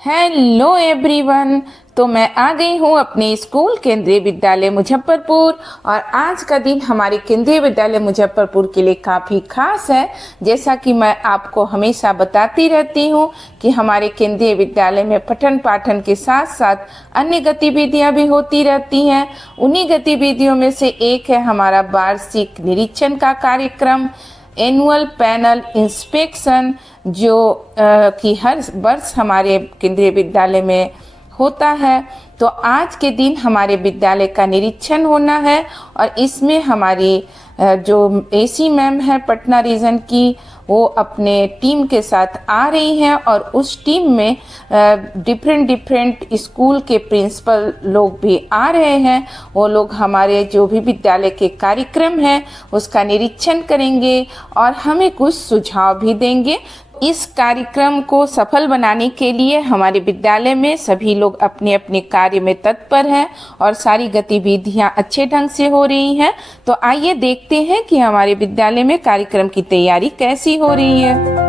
Hello everyone. तो मैं आ गई हूँ अपने स्कूल केंद्रीय विद्यालय मुजफ्फरपुर और आज का दिन हमारे केंद्रीय विद्यालय मुजफ्फरपुर के लिए काफ़ी खास है। जैसा कि मैं आपको हमेशा बताती रहती हूँ कि हमारे केंद्रीय विद्यालय में पठन पाठन के साथ साथ अन्य गतिविधियाँ भी होती रहती हैं। उन्हीं गतिविधियों में से एक है हमारा वार्षिक निरीक्षण का कार्यक्रम, एनुअल पैनल इंस्पेक्शन, जो कि हर वर्ष हमारे केंद्रीय विद्यालय में होता है। तो आज के दिन हमारे विद्यालय का निरीक्षण होना है और इसमें हमारी जो एसी मैम है पटना रीजन की, वो अपने टीम के साथ आ रही हैं और उस टीम में डिफरेंट स्कूल के प्रिंसिपल लोग भी आ रहे हैं। वो लोग हमारे जो भी विद्यालय के कार्यक्रम हैं उसका निरीक्षण करेंगे और हमें कुछ सुझाव भी देंगे। इस कार्यक्रम को सफल बनाने के लिए हमारे विद्यालय में सभी लोग अपने अपने कार्य में तत्पर हैं और सारी गतिविधियां अच्छे ढंग से हो रही हैं। तो आइए देखते हैं कि हमारे विद्यालय में कार्यक्रम की तैयारी कैसी हो रही है।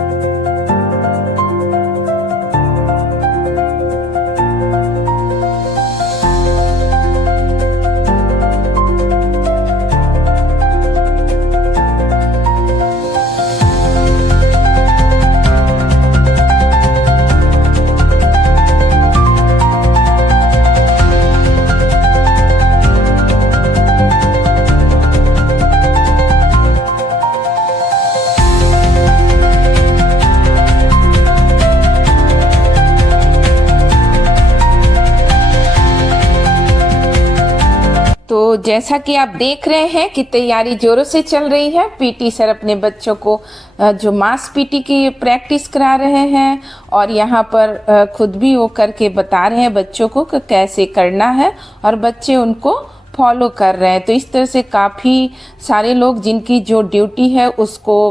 तो जैसा कि आप देख रहे हैं कि तैयारी जोरों से चल रही है। पीटी सर अपने बच्चों को जो मास पीटी की प्रैक्टिस करा रहे हैं और यहाँ पर खुद भी वो करके बता रहे हैं बच्चों को कि कैसे करना है और बच्चे उनको फॉलो कर रहे हैं। तो इस तरह से काफ़ी सारे लोग जिनकी जो ड्यूटी है उसको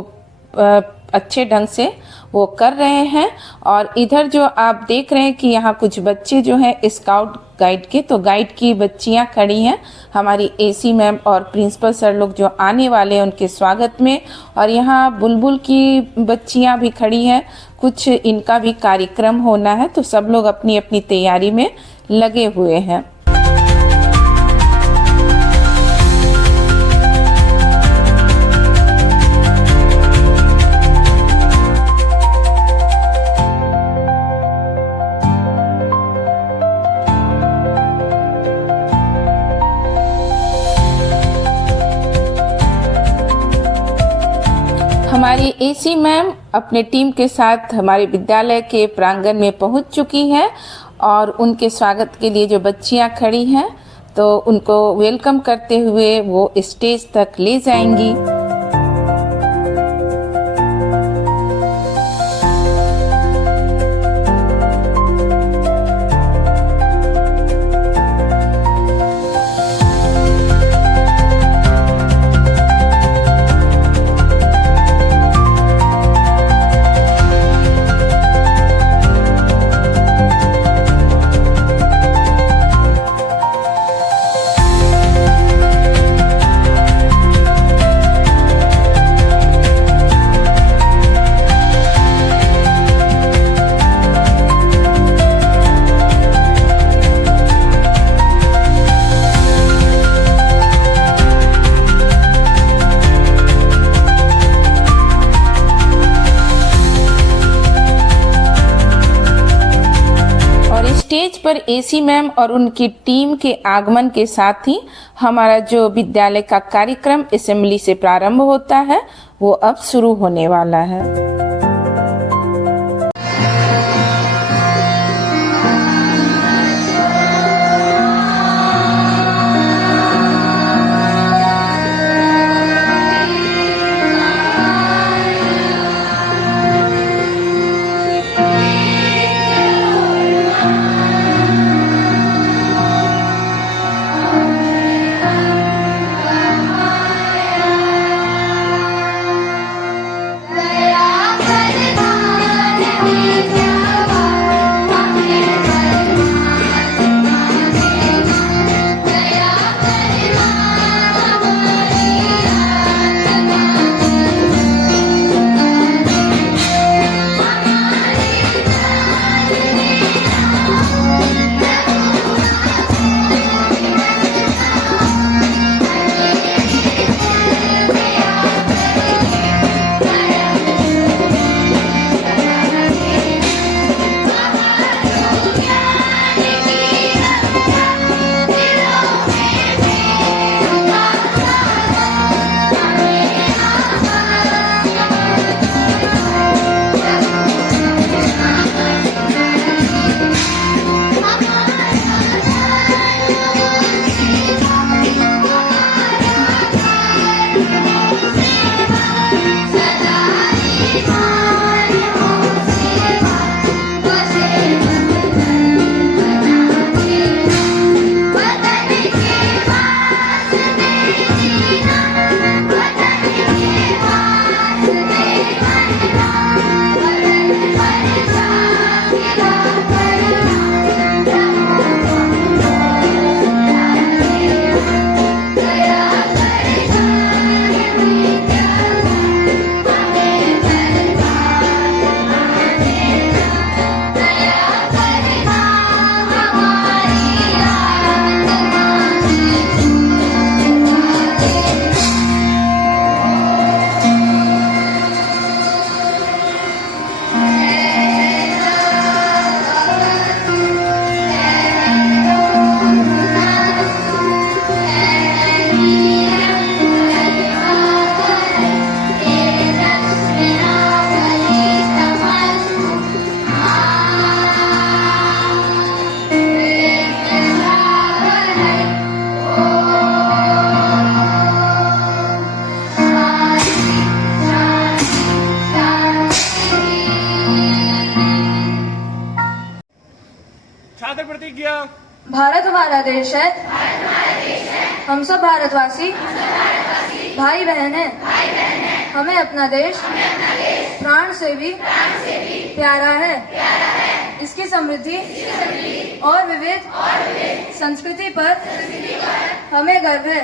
अच्छे ढंग से वो कर रहे हैं। और इधर जो आप देख रहे हैं कि यहाँ कुछ बच्चे जो हैं स्काउट गाइड के, तो गाइड की बच्चियाँ खड़ी हैं हमारी एसी मैम और प्रिंसिपल सर लोग जो आने वाले हैं उनके स्वागत में। और यहाँ बुलबुल की बच्चियाँ भी खड़ी हैं, कुछ इनका भी कार्यक्रम होना है। तो सब लोग अपनी अपनी तैयारी में लगे हुए हैं। हमारी एसी मैम अपने टीम के साथ हमारे विद्यालय के प्रांगण में पहुंच चुकी हैं और उनके स्वागत के लिए जो बच्चियां खड़ी हैं तो उनको वेलकम करते हुए वो स्टेज तक ले जाएंगी। एसी मैम और उनकी टीम के आगमन के साथ ही हमारा जो विद्यालय का कार्यक्रम असेंबली से प्रारंभ होता है वो अब शुरू होने वाला है। छात्र प्रतिज्ञा। भारत हमारा देश है, हम सब भारतवासी भाई बहन हैं। हमें अपना देश प्राण से भी प्यारा है। इसकी समृद्धि और विविध संस्कृति पर हमें गर्व है।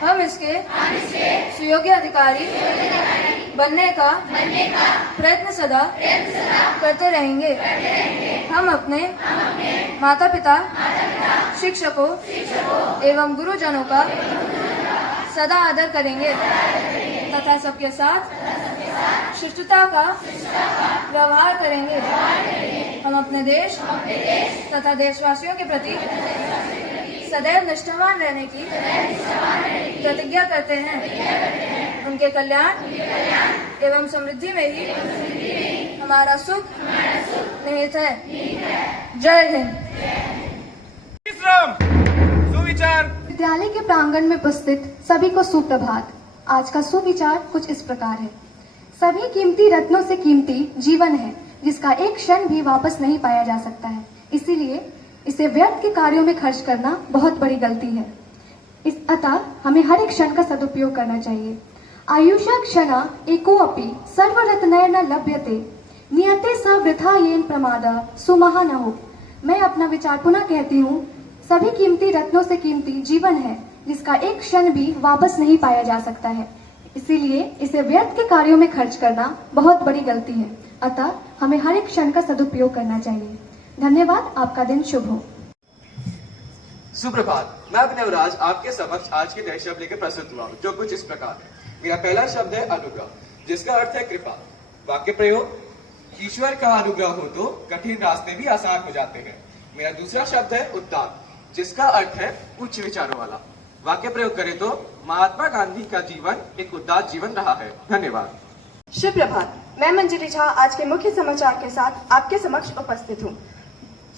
हम इसके सुयोग्य अधिकारी बनने का प्रयत्न सदा करते रहेंगे। हम अपने माता पिता, शिक्षकों एवं गुरुजनों का सदा आदर करेंगे तथा सबके साथ शिष्टता का व्यवहार करेंगे। हम अपने देश तथा देशवासियों के प्रति सदैव निष्ठावान रहने की प्रतिज्ञा करते हैं। उनके कल्याण एवं समृद्धि में ही हमारा सुख निहित है। जय हिंद। सुविचार। विद्यालय के प्रांगण में उपस्थित सभी को सुप्रभात। आज का सुविचार कुछ इस प्रकार है। सभी कीमती रत्नों से कीमती जीवन है, जिसका एक क्षण भी वापस नहीं पाया जा सकता है। इसीलिए इसे व्यर्थ के कार्यों में खर्च करना बहुत बड़ी गलती है। अतः हमें हर एक क्षण का सदुपयोग करना चाहिए। आयुषा क्षणा एकोऽपि सर्वरत्नैर्न न लभ्यते, नियते स वृथा येन प्रमादा सुमहानहो। मैं अपना विचार पुनः कहती हूँ, सभी कीमती रत्नों से कीमती जीवन है, जिसका एक क्षण भी वापस नहीं पाया जा सकता है। इसीलिए इसे व्यर्थ के कार्यों में खर्च करना बहुत बड़ी गलती है। अतः हमें हर एक क्षण का सदुपयोग करना चाहिए। धन्यवाद। आपका दिन शुभ हो। सुप्रभात। मैं अभिनवराज आपके समक्ष आज के नए शब्द लेकर प्रस्तुत हुआ, जो कुछ इस प्रकार है। मेरा पहला शब्द है अनुग्रह, जिसका अर्थ है कृपा। वाक्य प्रयोग: ईश्वर का अनुग्रह हो तो कठिन रास्ते भी आसान हो जाते हैं। मेरा दूसरा शब्द है उद्दात, जिसका अर्थ है उच्च विचारों वाला। वाक्य प्रयोग करें तो महात्मा गांधी का जीवन एक उद्दात जीवन रहा है। धन्यवाद। शुभ प्रभात। मैं मंजरी झा आज के मुख्य समाचार के साथ आपके समक्ष उपस्थित हूँ।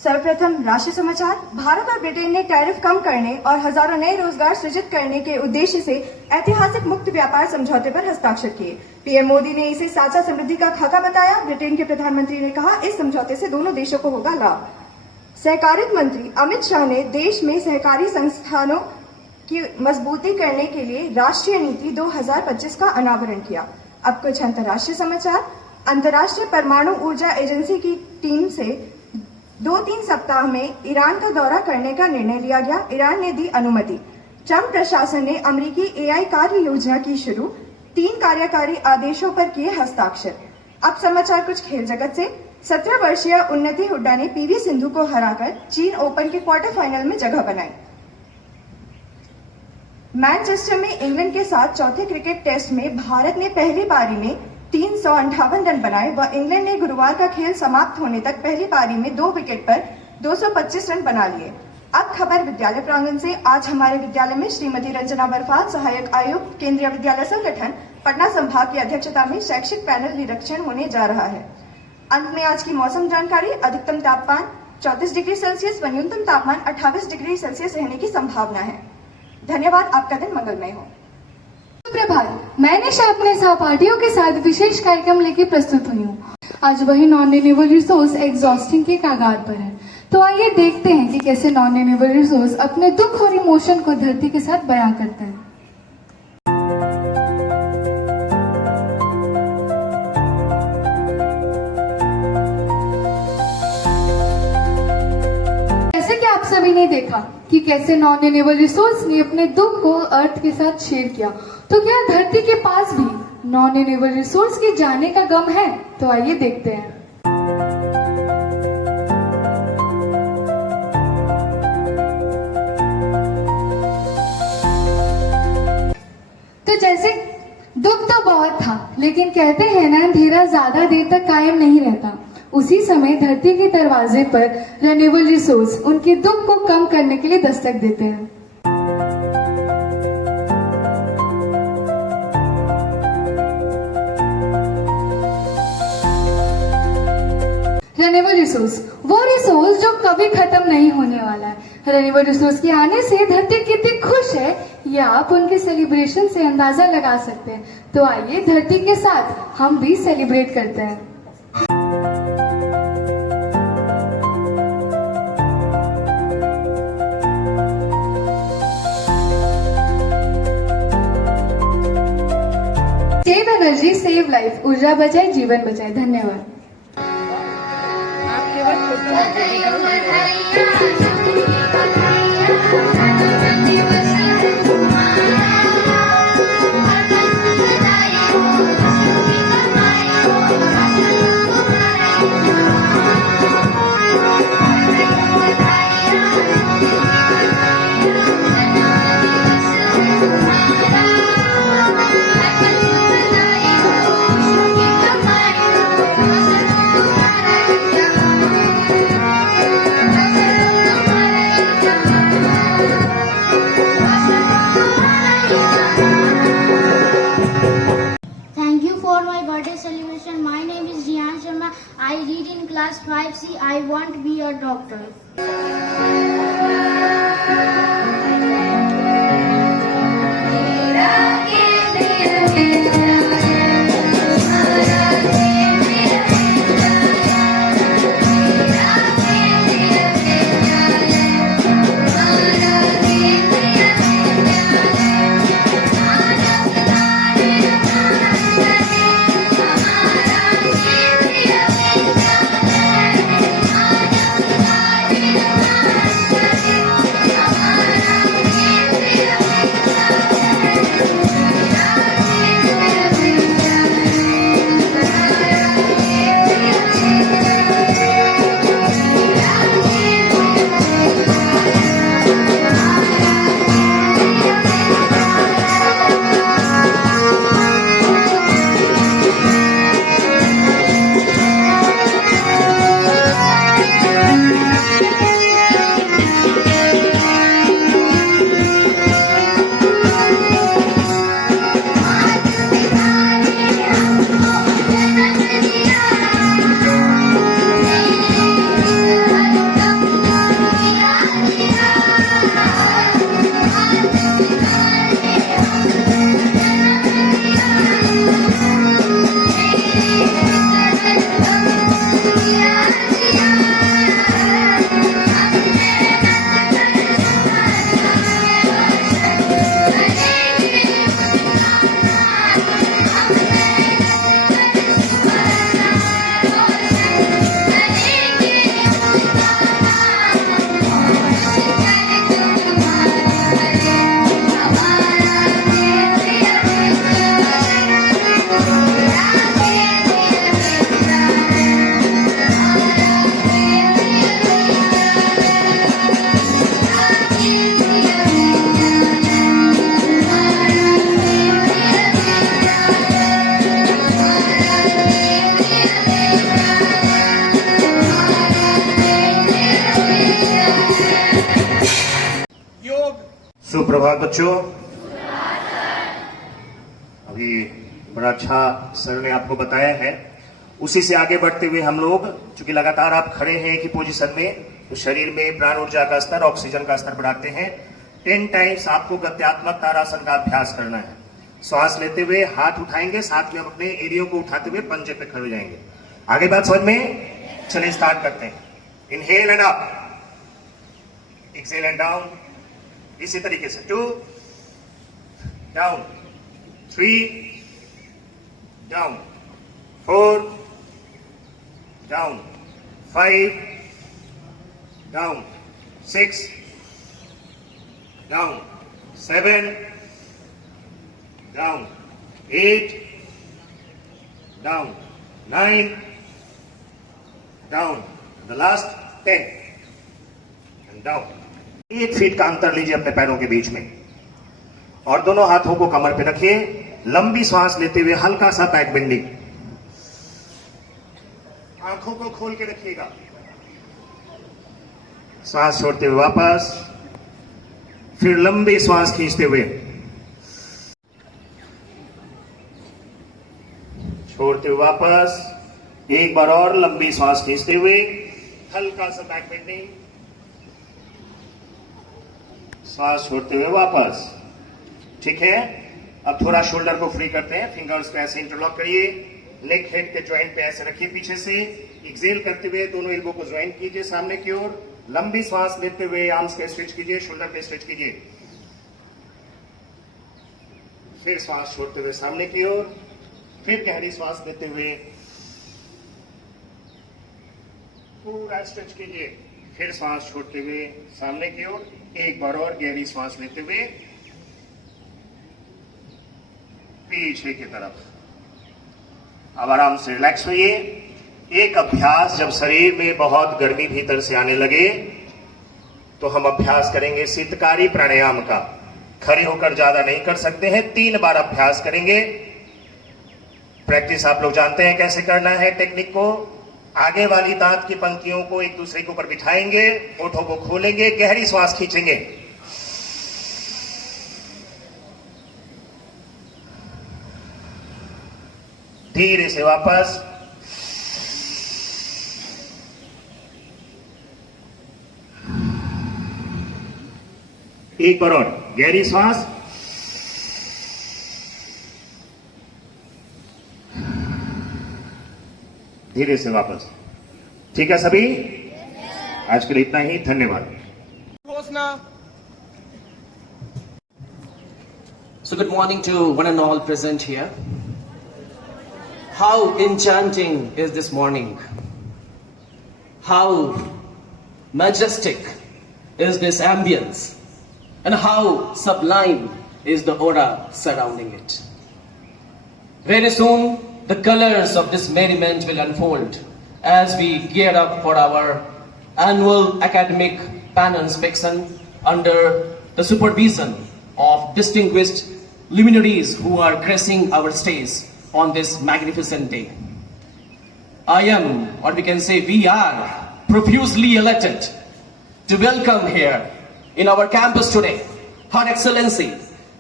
सर्वप्रथम राष्ट्रीय समाचार। भारत और ब्रिटेन ने टैरिफ कम करने और हजारों नए रोजगार सृजित करने के उद्देश्य से ऐतिहासिक मुक्त व्यापार समझौते पर हस्ताक्षर किए। पीएम मोदी ने इसे साझा समृद्धि का खाका बताया। ब्रिटेन के प्रधानमंत्री ने कहा, इस समझौते से दोनों देशों को होगा लाभ। सहकारिता मंत्री अमित शाह ने देश में सहकारी संस्थानों की मजबूती करने के लिए राष्ट्रीय नीति 2025 का अनावरण किया। अब कुछ अंतर्राष्ट्रीय समाचार। अंतर्राष्ट्रीय परमाणु ऊर्जा एजेंसी की टीम से 2-3 सप्ताह में ईरान का दौरा करने का निर्णय लिया गया। ईरान ने दी अनुमति। ट्रंप प्रशासन ने अमेरिकी एआई कार्य योजना की शुरू। 3 कार्यकारी आदेशों पर किए हस्ताक्षर। अब समाचार कुछ खेल जगत से। 17 वर्षीय उन्नति हुड्डा ने पीवी सिंधु को हराकर चीन ओपन के क्वार्टर फाइनल में जगह बनाई। मैनचेस्टर में इंग्लैंड के साथ चौथे क्रिकेट टेस्ट में भारत ने पहली पारी में 358 रन बनाए व इंग्लैंड ने गुरुवार का खेल समाप्त होने तक पहली पारी में 2 विकेट पर 225 रन बना लिए। अब खबर विद्यालय प्रांगण से। आज हमारे विद्यालय में श्रीमती रंजना बरफाल, सहायक आयुक्त केंद्रीय विद्यालय संगठन पटना संभाग की अध्यक्षता में शैक्षिक पैनल निरीक्षण होने जा रहा है। अंत में आज की मौसम जानकारी। अधिकतम तापमान 34 डिग्री सेल्सियस व न्यूनतम तापमान 28 डिग्री सेल्सियस रहने की संभावना है। धन्यवाद। आपका दिन मंगलमय हो। प्रभात। मैं निशा अपने सहपाठियों के साथ विशेष कार्यक्रम लेके प्रस्तुत हुई हूँ। आज वही नॉन रिन्यूएबल रिसोर्स एग्जॉस्टिंग के कगार पर है। तो आइए देखते हैं कि कैसे नॉन रिन्यूएबल रिसोर्स अपने दुख और इमोशन को धरती के साथ बयां करते हैं। जैसे कि आप सभी ने देखा कि कैसे नॉन रिन्यूएबल रिसोर्स ने अपने दुख को अर्थ के साथ शेयर किया, तो क्या धरती के पास भी नॉन रिन्यूएबल रिसोर्स के जाने का गम है? तो आइए देखते हैं। तो जैसे दुख तो बहुत था, लेकिन कहते हैं ना, अंधेरा ज्यादा देर तक कायम नहीं रहता। उसी समय धरती के दरवाजे पर रिन्यूएबल रिसोर्स उनके दुख को कम करने के लिए दस्तक देते हैं। रिन्यूएबल रिसोर्स वो रिसोर्स जो कभी खत्म नहीं होने वाला है। रिन्यूएबल रिसोर्स के आने से धरती कितनी खुश है, या आप उनके सेलिब्रेशन से अंदाजा लगा सकते हैं। तो आइए धरती के साथ हम भी सेलिब्रेट करते हैं। Save energy, save life. ऊर्जा बचाए, जीवन बचाए। धन्यवाद। I read in class 5C. I want to be a doctor. सुप्रभात बच्चों। अभी बड़ा अच्छा सर ने आपको बताया है, उसी से आगे बढ़ते हुए हम लोग, चूंकि लगातार आप खड़े हैं एक ही पोजीशन में, तो शरीर में प्राण ऊर्जा का स्तर, ऑक्सीजन का स्तर बढ़ाते हैं। 10 टाइम्स आपको गत्यात्मक तारासन का अभ्यास करना है। श्वास लेते हुए हाथ उठाएंगे, साथ में हम अपने एरियो को उठाते हुए पंजे पे खड़े हो जाएंगे। आगे बात समझ में? चलिए स्टार्ट करते हैं। Inhale and up, exhale and down, इसी तरीके से 2 down, 3 down, 4 down, 5 down, 6 down, 7 down, 8 down, 9 down, the last 10 and down. 1 feet का अंतर लीजिए अपने पैरों के बीच में और दोनों हाथों को कमर पे रखिए। लंबी सांस लेते हुए हल्का सा बैक बेंडिंग, आंखों को खोल के रखिएगा। सांस छोड़ते हुए वापस, फिर लंबी सांस खींचते हुए, छोड़ते हुए वापस, एक बार और लंबी सांस खींचते हुए, हल्का सा बैक बेंडिंग, सांस छोड़ते हुए वापस। ठीक है, अब थोड़ा शोल्डर को फ्री करते हैं, फिंगर्स को ऐसे इंटरलॉक करिए, नेक हेड के जॉइंट पे ऐसे रखिए पीछे से। एक्सहेल करते हुए दोनों एल्बो को ज्वाइन कीजिए सामने की ओर। लंबी सांस लेते हुए आर्म्स पे स्ट्रेच कीजिए, शोल्डर पे स्ट्रेच कीजिए। फिर सांस छोड़ते हुए सामने की ओर, फिर गहरी सांस लेते हुए पूरा स्ट्रेच कीजिए। फिर सांस छोड़ते हुए सामने की ओर, एक बार और गहरी सांस लेते हुए पीछे की तरफ। अब आराम से रिलैक्स होइए। एक अभ्यास, जब शरीर में बहुत गर्मी भीतर से आने लगे तो हम अभ्यास करेंगे शीतकारी प्राणायाम का। खड़े होकर ज्यादा नहीं कर सकते हैं, 3 बार अभ्यास करेंगे। प्रैक्टिस आप लोग जानते हैं कैसे करना है टेक्निक को। आगे वाली दांत की पंक्तियों को एक दूसरे के ऊपर बिठाएंगे, होठों को खोलेंगे, गहरी श्वास खींचेंगे। धीरे से वापस, एक बार और गहरी श्वास, धीरे से वापस। ठीक है सभी, आज के लिए इतना ही, धन्यवाद। So good morning to one and all present here. How enchanting is this morning? How majestic is this ambience? And how sublime is the aura surrounding it? Very soon, the colors of this merriment will unfold as we gear up for our annual academic panel inspection under the supervision of distinguished luminaries who are gracing our stage on this magnificent day. I am, or we can say we are, profusely elated to welcome here in our campus today Her Excellency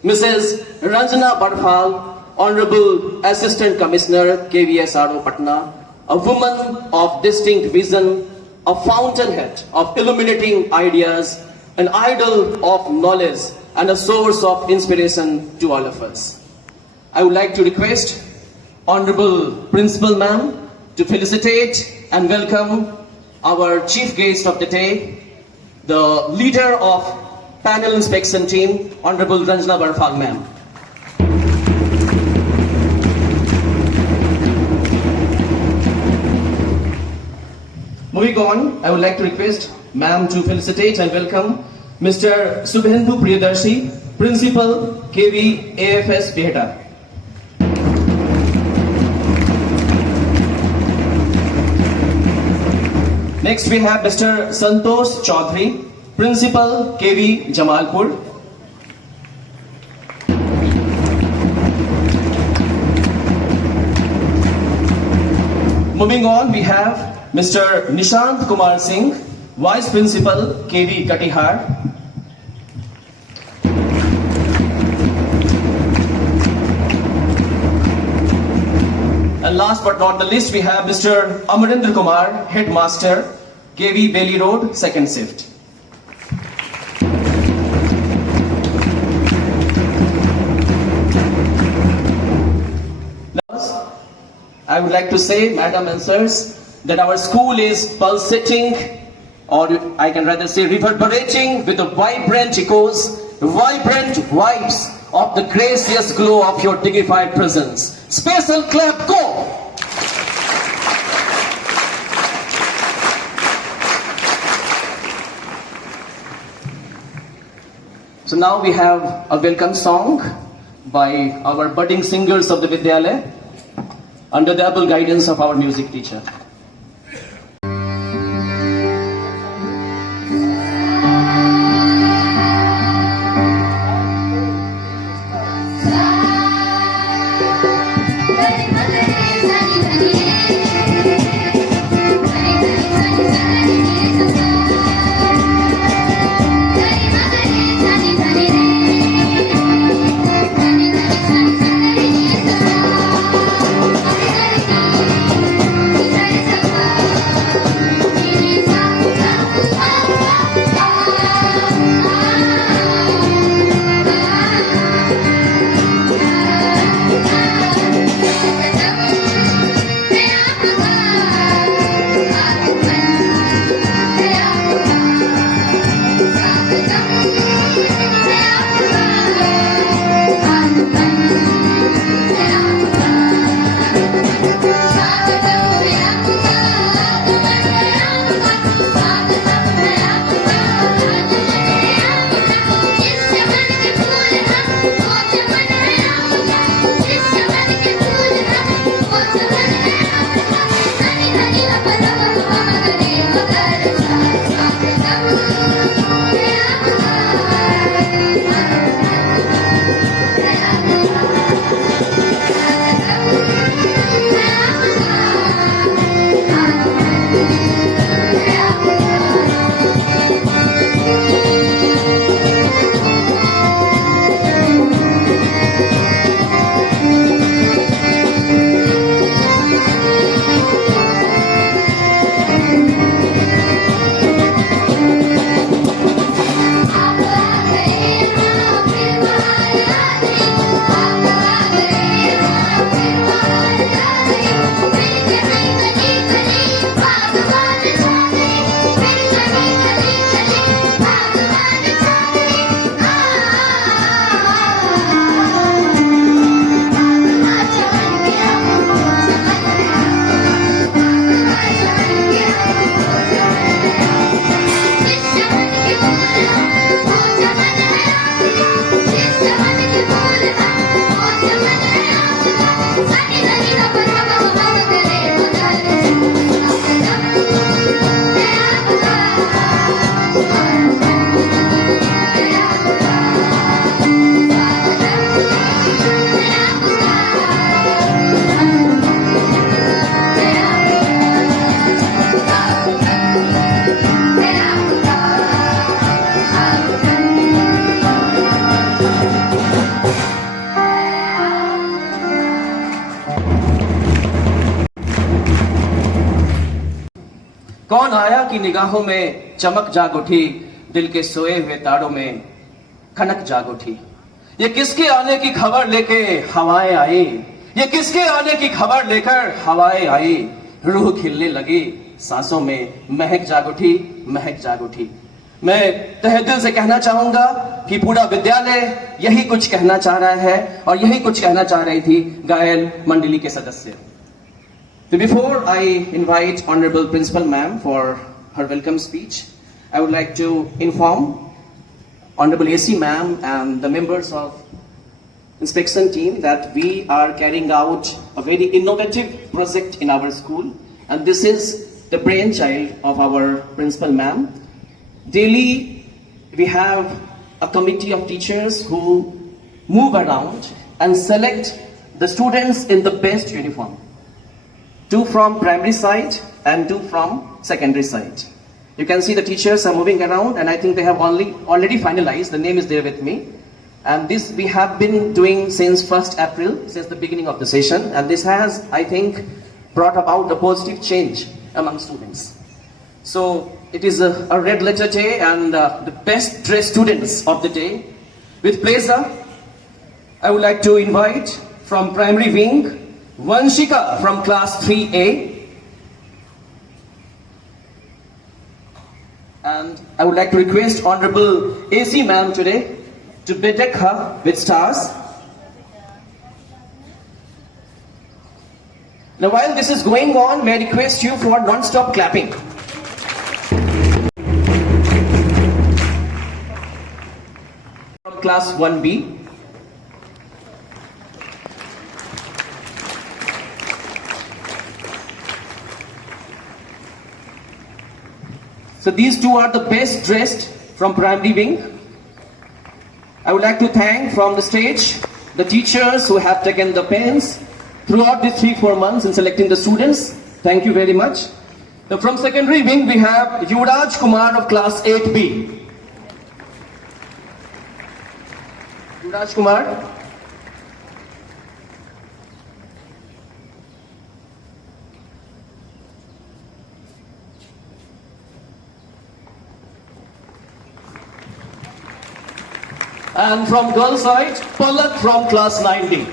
Mrs. Ranjana Barfal, Honorable Assistant Commissioner KVSRO Patna, a woman of distinct vision, a fountainhead of illuminating ideas, an idol of knowledge and a source of inspiration to all of us. I would like to request Honorable Principal Ma'am to felicitate and welcome our chief guest of the day, the leader of panel inspection team, Honorable Ranjana Barfal Ma'am. Moving on, I would like to request Ma'am to felicitate and welcome Mr. Subhendu Priyadarshi, Principal KV AFS Behta. Next we have Mr. Santosh Chaudhary, Principal KV Jamalpur. Moving on, we have Mr. Nishant Kumar Singh, Vice Principal KV Katihar. And last but not the least, we have Mr. Amarendra Kumar, Headmaster, KV Bailey Road, second shift. Now, I would like to say, Madam and Sirs, that our school is pulsating, or I can rather say reverberating with the vibrant echoes, vibrant vibes of the gracious glow of your dignified presence. Special clap, go! So now we have a welcome song by our budding singers of the Vidyalaya under the able guidance of our music teacher. कौन आया कि निगाहों में चमक जाग उठी, दिल के सोए हुए तारों में खनक जाग उठी। ये किसके आने की खबर लेके हवाएं आई, ये किसके आने की खबर लेकर हवाएं आई, रूह खिलने लगी सांसों में महक जाग उठी, महक जाग उठी। मैं तहे दिल से कहना चाहूंगा कि पूरा विद्यालय यही कुछ कहना चाह रहा है और यही कुछ कहना चाह रही थी गायन मंडली के सदस्य। So before I invite Honorable Principal Ma'am for her welcome speech, I would like to inform Honorable AC Ma'am and the members of inspection team that we are carrying out a very innovative project in our school, and this is the brainchild of our Principal Ma'am. Daily we have a committee of teachers who move around and select the students in the best uniform. 2 from primary side and 2 from secondary side. You can see the teachers are moving around, and I think they have already finalized. The name is there with me. And this we have been doing since 1st April, since the beginning of the session. And this has, I think, brought about a positive change among students. So it is a red letter day, and the best dressed students of the day. With pleasure, I would like to invite from primary wing, Vanshika from class 3A. And I would like to request Honorable AC Ma'am today to bedeck her with stars. Now while this is going on, may I request you for non-stop clapping. From class 1B. So these 2 are the best dressed from primary wing. I would like to thank from the stage the teachers who have taken the pens throughout these 3-4 months in selecting the students. Thank you very much. Now from secondary wing we have Yuvraj Kumar of class 8B. Yuvraj Kumar. And from girls side, Palak from class 9D.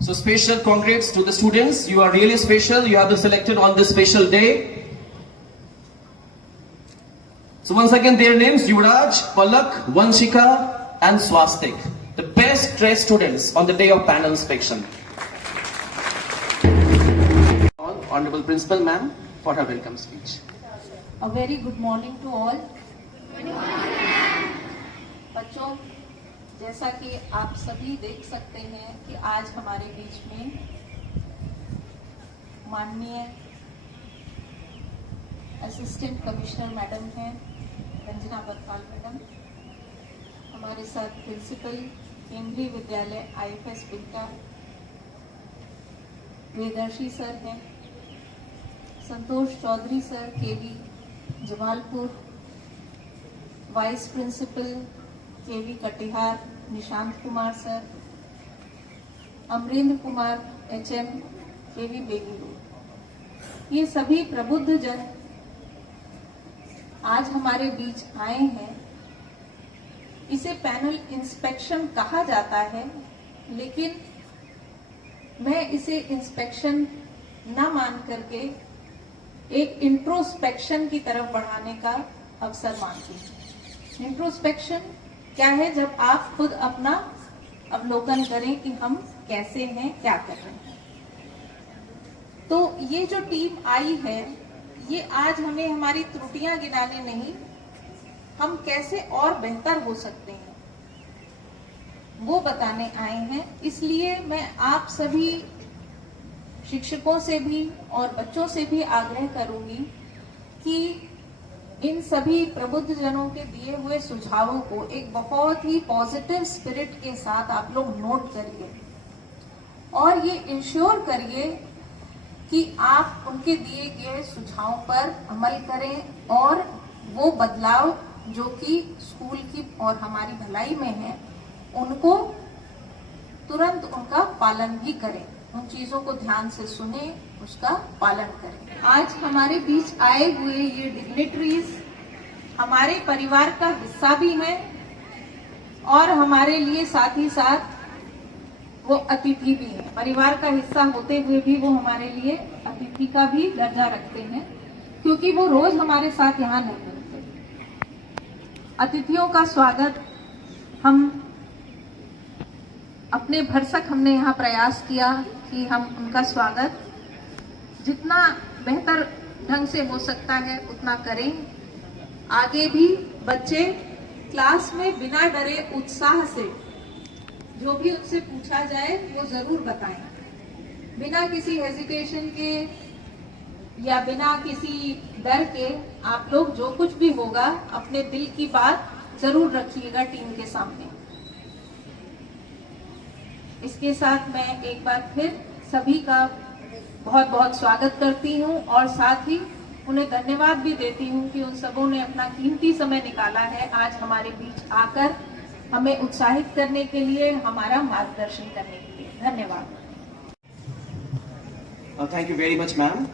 So special congrats to the students. You are really special. You have been selected on this special day. So once again, their names, Yuvraj, Palak, Vanshika and Swastik. The best dressed students on the day of panel inspection. Honorable Principal Ma'am for her welcome speech. A very good morning to all. बच्चों, जैसा कि आप सभी देख सकते हैं कि आज हमारे बीच में माननीय असिस्टेंट कमिश्नर मैडम हैं रंजना बरपाल मैडम, हमारे साथ प्रिंसिपल केंद्रीय विद्यालय IFS बिल्टा वेदर्शी सर हैं, Santosh Chaudhary sir KV Jamalpur, vice principal KV Katihar Nishant Kumar sir, Amrendra Kumar HM KV Bengaluru, ये सभी प्रबुद्ध जन आज हमारे बीच आए हैं। इसे पैनल इंस्पेक्शन कहा जाता है, लेकिन मैं इसे इंस्पेक्शन न मान करके एक इंट्रोस्पेक्शन की तरफ बढ़ाने का अवसर मानती हूँ। इंट्रोस्पेक्शन क्या है? जब आप खुद अपना अवलोकन करें कि हम कैसे हैं, क्या कर रहे हैं। तो ये जो टीम आई है, ये आज हमें हमारी त्रुटियां गिनाने नहीं, हम कैसे और बेहतर हो सकते हैं वो बताने आए हैं। इसलिए मैं आप सभी शिक्षकों से भी और बच्चों से भी आग्रह करूंगी कि इन सभी प्रबुद्ध जनों के दिए हुए सुझावों को एक बहुत ही पॉजिटिव स्पिरिट के साथ आप लोग नोट करिए और ये इंश्योर करिए कि आप उनके दिए गए सुझावों पर अमल करें और वो बदलाव जो कि स्कूल की और हमारी भलाई में है, उनको तुरंत उनका पालन भी करें। उन चीजों को ध्यान से सुने, उसका पालन करें। आज हमारे बीच आए हुए ये डिग्निटरीज हमारे परिवार का हिस्सा भी हैं और हमारे लिए साथ ही साथ वो अतिथि भी हैं। परिवार का हिस्सा होते हुए भी वो हमारे लिए अतिथि का भी दर्जा रखते हैं, क्योंकि वो रोज हमारे साथ यहाँ नहीं मिलते। अतिथियों का स्वागत हम अपने भरसक हमने यहाँ प्रयास किया कि हम उनका स्वागत जितना बेहतर ढंग से हो सकता है उतना करें। आगे भी बच्चे क्लास में बिना डरे उत्साह से जो भी उनसे पूछा जाए वो जरूर बताएं, बिना किसी हेजिटेशन के या बिना किसी डर के। आप लोग जो कुछ भी होगा अपने दिल की बात जरूर रखिएगा टीम के सामने। इसके साथ मैं एक बार फिर सभी का बहुत बहुत स्वागत करती हूँ और साथ ही उन्हें धन्यवाद भी देती हूँ कि उन सबों ने अपना कीमती समय निकाला है आज हमारे बीच आकर हमें उत्साहित करने के लिए, हमारा मार्गदर्शन करने के लिए। धन्यवाद। Thank you very much, ma'am.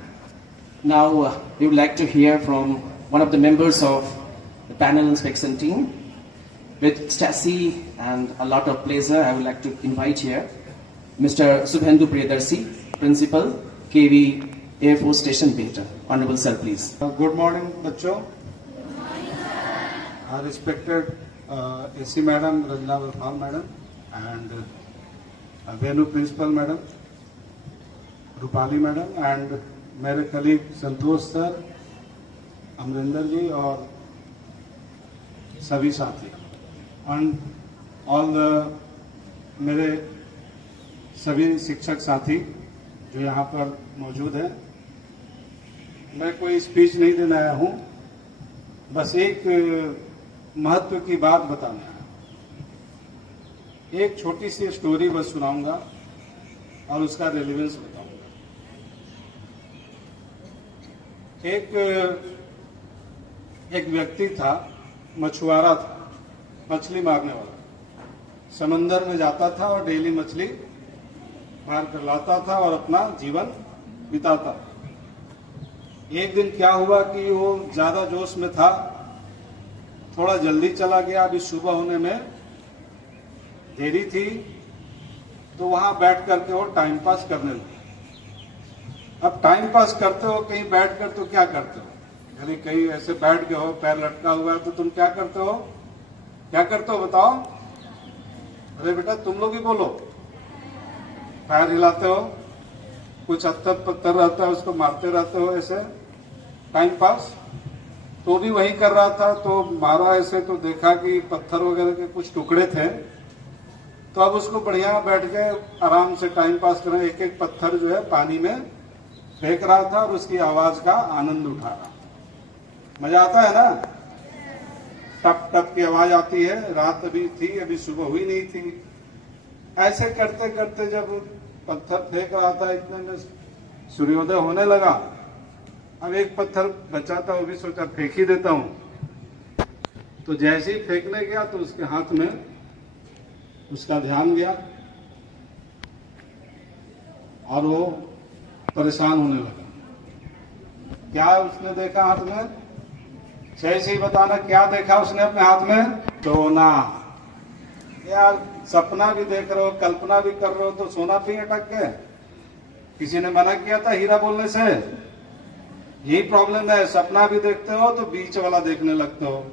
Now we would like to hear from one of the members of the panel inspection team. With Stacy and a lot of pleasure, I would like to invite here Mr. Subhendu Priyadarshi, Principal, KV Air Force Station, Beta. Honorable sir, please. Good morning, बच्चों. Our respected AC Madam, Rajna Varpal Madam, and Venu Principal Madam, Rupali Madam, and मेरे colleague संतोष sir, Amarinder जी और सभी साथी, and all मेरे सभी शिक्षक साथी जो यहाँ पर मौजूद हैं। मैं कोई स्पीच नहीं देने आया हूँ, बस एक महत्व की बात बताना है। एक छोटी सी स्टोरी बस सुनाऊंगा और उसका रेलेवेंस बताऊंगा। एक व्यक्ति था, मछुआरा था, मछली मारने वाला। समंदर में जाता था और डेली मछली मार कर लाता था और अपना जीवन बिताता। एक दिन क्या हुआ कि वो ज्यादा जोश में था, थोड़ा जल्दी चला गया। अभी सुबह होने में देरी थी, तो वहां बैठ करके वो टाइम पास करने लगे। अब टाइम पास करते हो कहीं बैठ कर तो क्या करते हो? यदि कहीं ऐसे बैठ गए हो, पैर लटका हुआ है, तो तुम क्या करते हो? क्या करते हो बताओ? अरे बेटा तुम लोग ही बोलो। पैर हिलाते हो, कुछ अत्तर पत्थर रहता है उसको मारते रहते हो ऐसे टाइम पास। तो भी वही कर रहा था, तो मारा ऐसे, तो देखा कि पत्थर वगैरह के कुछ टुकड़े थे, तो अब उसको बढ़िया बैठ के आराम से टाइम पास करें। एक एक पत्थर जो है पानी में फेंक रहा था और उसकी आवाज का आनंद उठा रहा। मजा आता है ना? टप टप की आवाज आती है। रात अभी थी, अभी सुबह हुई नहीं थी। ऐसे करते करते जब पत्थर फेंक रहा था, इतने में सूर्योदय होने लगा। अब एक पत्थर बचा था, वो भी सोचा फेंक ही देता हूं। तो जैसे ही फेंकने गया तो उसके हाथ में उसका ध्यान गया और वो परेशान होने लगा। क्या उसने देखा हाथ में? जैसे ही बताना, क्या देखा उसने अपने हाथ में? सोना। यार सपना भी देख रहे हो, कल्पना भी कर रहे हो, तो सोना पे अटक गए। किसी ने मना किया था हीरा बोलने से? यही प्रॉब्लम है, सपना भी देखते हो तो बीच वाला देखने लगते हो,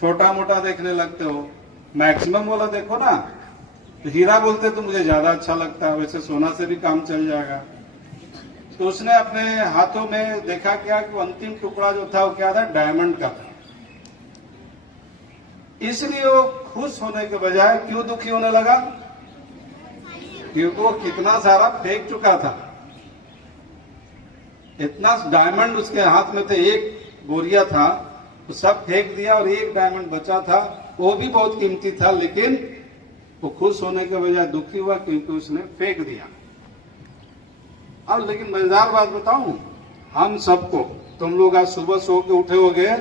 छोटा मोटा देखने लगते हो, मैक्सिमम वाला देखो ना। तो हीरा बोलते तो मुझे ज्यादा अच्छा लगता है, वैसे सोना से भी काम चल जाएगा। तो उसने अपने हाथों में देखा क्या कि अंतिम टुकड़ा जो था वो क्या था? डायमंड का था। इसलिए वो खुश होने के बजाय क्यों दुखी होने लगा? क्योंकि वो कितना सारा फेंक चुका था। इतना डायमंड उसके हाथ में थे, एक बोरिया था, वो सब फेंक दिया और एक डायमंड बचा था, वो भी बहुत कीमती था, लेकिन वो खुश होने के बजाय दुखी हुआ क्योंकि उसने फेंक दिया। अब लेकिन मजेदार बात बताऊं, हम सबको, तुम लोग आज सुबह सो के उठे होगे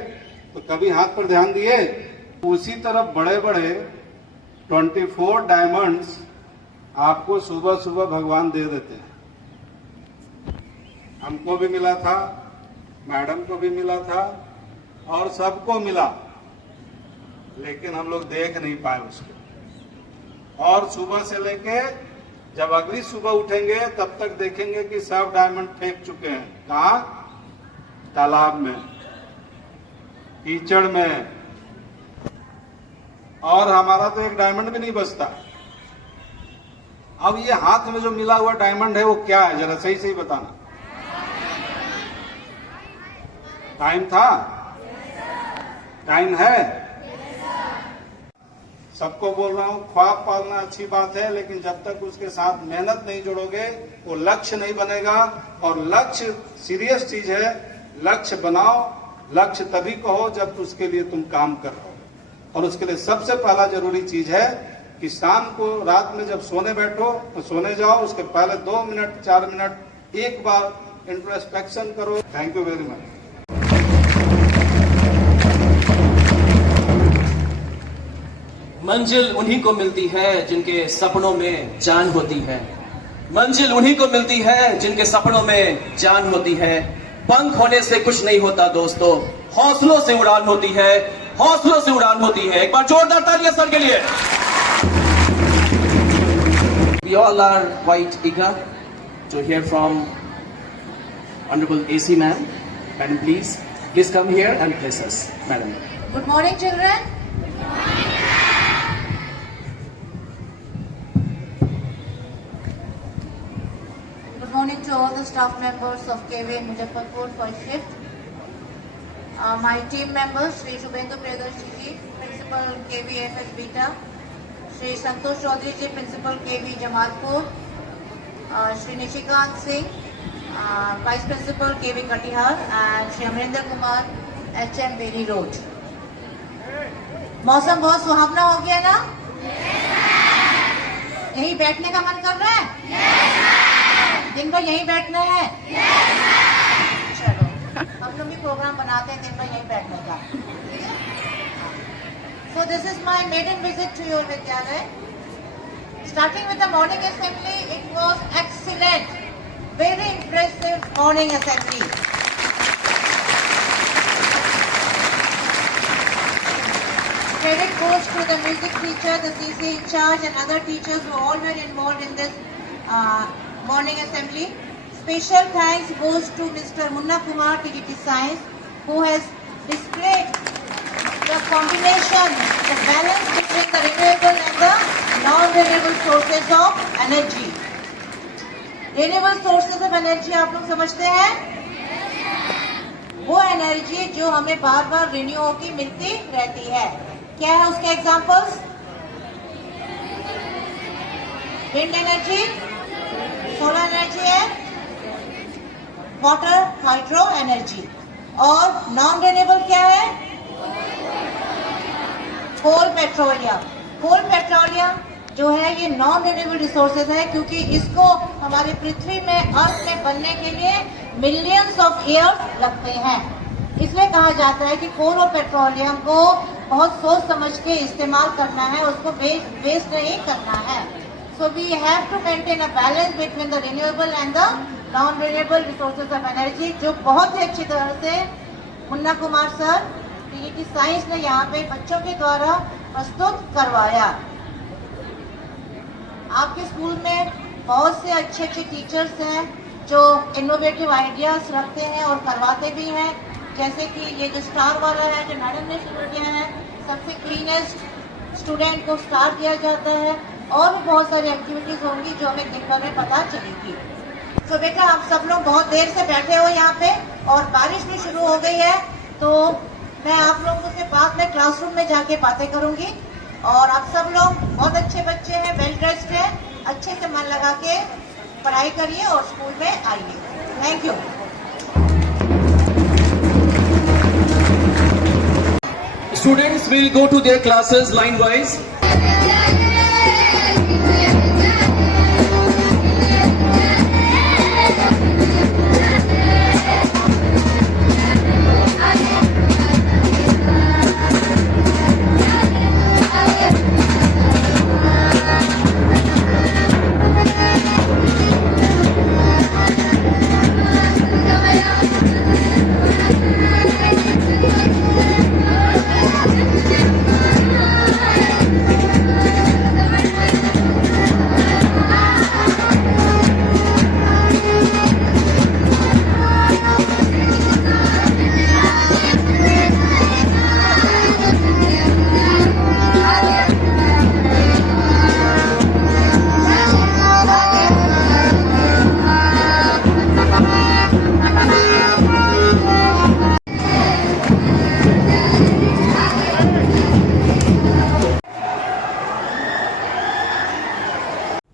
तो कभी हाथ पर ध्यान दिए? उसी तरह बड़े बड़े 24 डायमंड्स आपको सुबह सुबह भगवान दे देते हैं। हमको भी मिला था, मैडम को भी मिला था और सबको मिला, लेकिन हम लोग देख नहीं पाए उसको। और सुबह से लेके जब अगली सुबह उठेंगे तब तक देखेंगे कि सब डायमंड फेंक चुके हैं। कहाँ? तालाब में, कीचड़ में, और हमारा तो एक डायमंड भी नहीं बचता। अब ये हाथ में जो मिला हुआ डायमंड है वो क्या है? जरा सही सही बताना। टाइम था? टाइम है? सबको बोल रहा हूँ, ख्वाब पालना अच्छी बात है, लेकिन जब तक उसके साथ मेहनत नहीं जोड़ोगे वो लक्ष्य नहीं बनेगा। और लक्ष्य सीरियस चीज है, लक्ष्य बनाओ। लक्ष्य तभी कहो जब उसके लिए तुम काम कर रहे हो। और उसके लिए सबसे पहला जरूरी चीज है कि शाम को रात में जब सोने बैठो तो सोने जाओ, उसके पहले 2 मिनट 4 मिनट एक बार इंट्रोस्पेक्शन करो। Thank you very much. मंजिल उन्हीं को मिलती है जिनके सपनों में जान होती है। मंजिल उन्हीं को मिलती है जिनके सपनों में जान होती है। पंख होने से कुछ नहीं होता दोस्तों, हौसलों से उड़ान होती है, हौसलों से उड़ान होती है। एक बार जोरदार तालियां सर के लिए। We all are quite eager to hear from Honorable AC Ma'am. Madam, please come here and bless us, Madam. Good morning, children. Good morning to all the staff members of KV in Muzaffarpur for shift. My team members, Shri Shubhendu Priyadarshi ji, Principal KV FS Beta, Shri Santosh Chaudhary ji, Principal KV Jamalpur, Shri Nishikant Singh, Vice Principal KV Katihar, and Shri Amrinder Kumar, HM Berry Road. मौसम बहुत सुहावना हो गया ना? यहीं बैठने का मन कर रहा है? दिन भर यहीं बैठना है? चलो, हम लोग भी प्रोग्राम बनाते हैं दिन भर यहीं बैठने का। So this is my maiden visit to your Vidyalaya. Starting with the morning assembly, it was excellent, very impressive morning assembly. Credit goes to the music teacher, the CC in charge, and other teachers who all were involved in this morning assembly. Special thanks goes to Mr. Munna Kumar, TGT Science, who has displayed the combination, the balance between the renewable and the non-renewable sources of energy. Renewable sources of energy आप लोग समझते हैं? वो energy जो हमें बार बार renew होकर मिलती रहती है। क्या है उसके examples? Wind energy, solar energy है, वाटर हाइड्रो एनर्जी। और नॉन रिन्यूएबल क्या है? Coal petroleum. कोल पेट्रोलियम जो है ये नॉन रिन्यूएबल रिसोर्सेज है, क्योंकि इसको हमारी पृथ्वी में, अर्थ में बनने के लिए मिलियंस ऑफ ईयर्स लगते हैं। इसलिए कहा जाता है कि कोल और पेट्रोलियम को बहुत सोच समझ के इस्तेमाल करना है, उसको वेस्ट नहीं करना है। So we have to maintain a balance between the renewable and the non renewable resources of energy, जो बहुत ही अच्छी तरह से मुन्ना कुमार सर की साइंस ने यहाँ पे बच्चों के द्वारा प्रस्तुत करवाया। आपके स्कूल में बहुत से अच्छे अच्छे टीचर्स हैं जो इनोवेटिव आइडियाज रखते हैं और करवाते भी हैं, जैसे कि ये जो स्टार वाला है जो मैडम ने शुरू किया है, सबसे क्लीनेस्ट स्टूडेंट को स्टार दिया जाता है। और भी बहुत सारी एक्टिविटीज होंगी जो हमें दिन भर में पता चलेगी। तो बेटा आप सब लोग बहुत देर से बैठे हो यहाँ पे और बारिश भी शुरू हो गई है, तो मैं आप लोगों से बाद में क्लासरूम में जाके बातें करूंगी। और आप सब लोग बहुत अच्छे बच्चे हैं, वेल ड्रेस्ड हैं, अच्छे से मन लगा के पढ़ाई करिए और स्कूल में आइए। Thank you. Students will go to their classes line wise.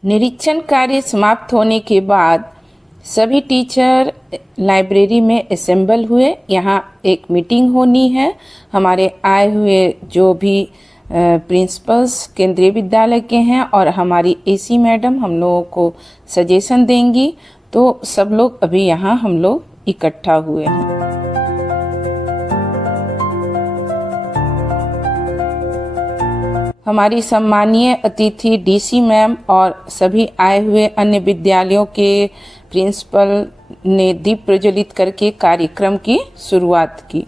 निरीक्षण कार्य समाप्त होने के बाद सभी टीचर लाइब्रेरी में असेंबल हुए। यहाँ एक मीटिंग होनी है। हमारे आए हुए जो भी प्रिंसिपल्स केंद्रीय विद्यालय के हैं और हमारी एसी मैडम हम लोगों को सजेशन देंगी। तो सब लोग अभी यहाँ हम लोग इकट्ठा हुए हैं। हमारी सम्मानीय अतिथि डीसी मैम और सभी आए हुए अन्य विद्यालयों के प्रिंसिपल ने दीप प्रज्वलित करके कार्यक्रम की शुरुआत की।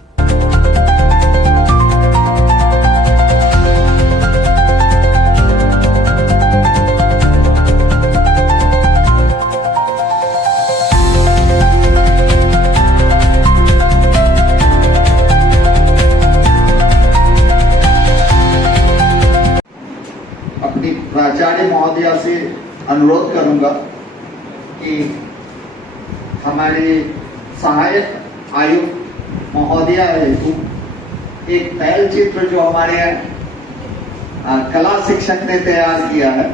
अपनी प्राचार्य महोदया से अनुरोध करूंगा कि हमारे सहायक आयुक्त महोदया हेतु एक तैल चित्र जो हमारे कला शिक्षक ने तैयार किया है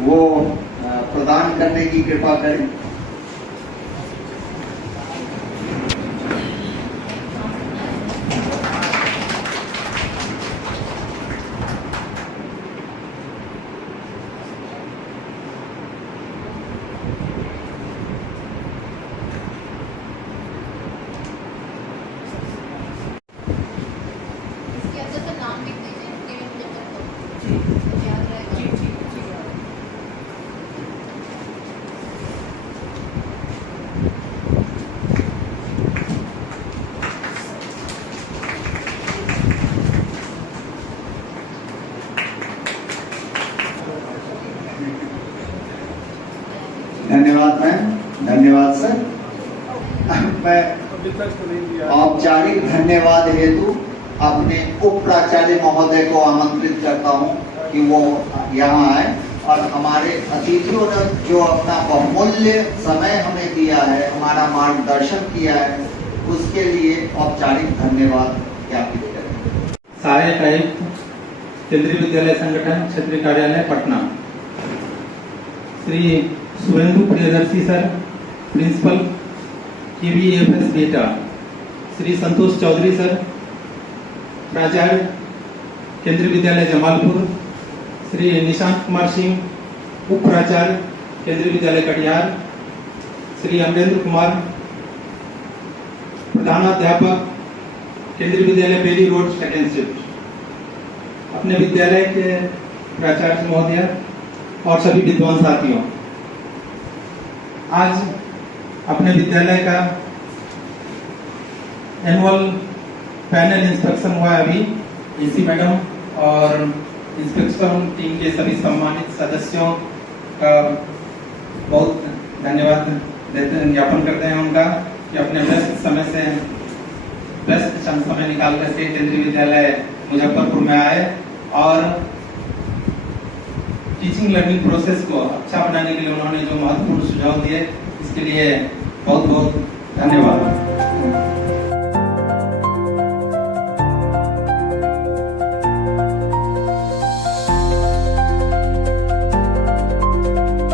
वो प्रदान करने की कृपा करें। धन्यवाद मैम, धन्यवाद सर। मैं औपचारिक धन्यवाद हेतु अपने उप प्राचार्य महोदय को आमंत्रित करता हूं कि वो यहाँ आए और हमारे अतिथियों ने जो अपना बहुमूल्य समय हमें दिया है, हमारा मार्गदर्शन किया है, उसके लिए औपचारिक धन्यवाद ज्ञापित करें। सहायक आयुक्त केंद्रीय विद्यालय संगठन क्षेत्रीय कार्यालय Patna, Shri Surendra Priyadarshi sir, principal KVFS बेटा, श्री संतोष चौधरी सर, प्राचार्य केंद्रीय विद्यालय जमालपुर, श्री निशांत कुमार सिंह, उप प्राचार्य केंद्रीय विद्यालय कटिहार, श्री अमरेंद्र कुमार, प्रधानाध्यापक केंद्रीय विद्यालय बेली रोड सेकेंड शिफ्ट, अपने विद्यालय के प्राचार्य महोदय और सभी विद्वान साथियों, आज अपने विद्यालय का एनुअल पैनल इंस्पेक्शन हुआ है। अभी एसी मैडम और इंस्पेक्शन टीम के सभी सम्मानित सदस्यों का बहुत धन्यवाद ज्ञापन करते हैं उनका कि अपने व्यस्त समय निकाल करके केंद्रीय विद्यालय मुजफ्फरपुर में आए और टीचिंग लर्निंग प्रोसेस को अच्छा बनाने के लिए उन्होंने जो महत्वपूर्ण सुझाव दिए, इसके लिए बहुत बहुत धन्यवाद।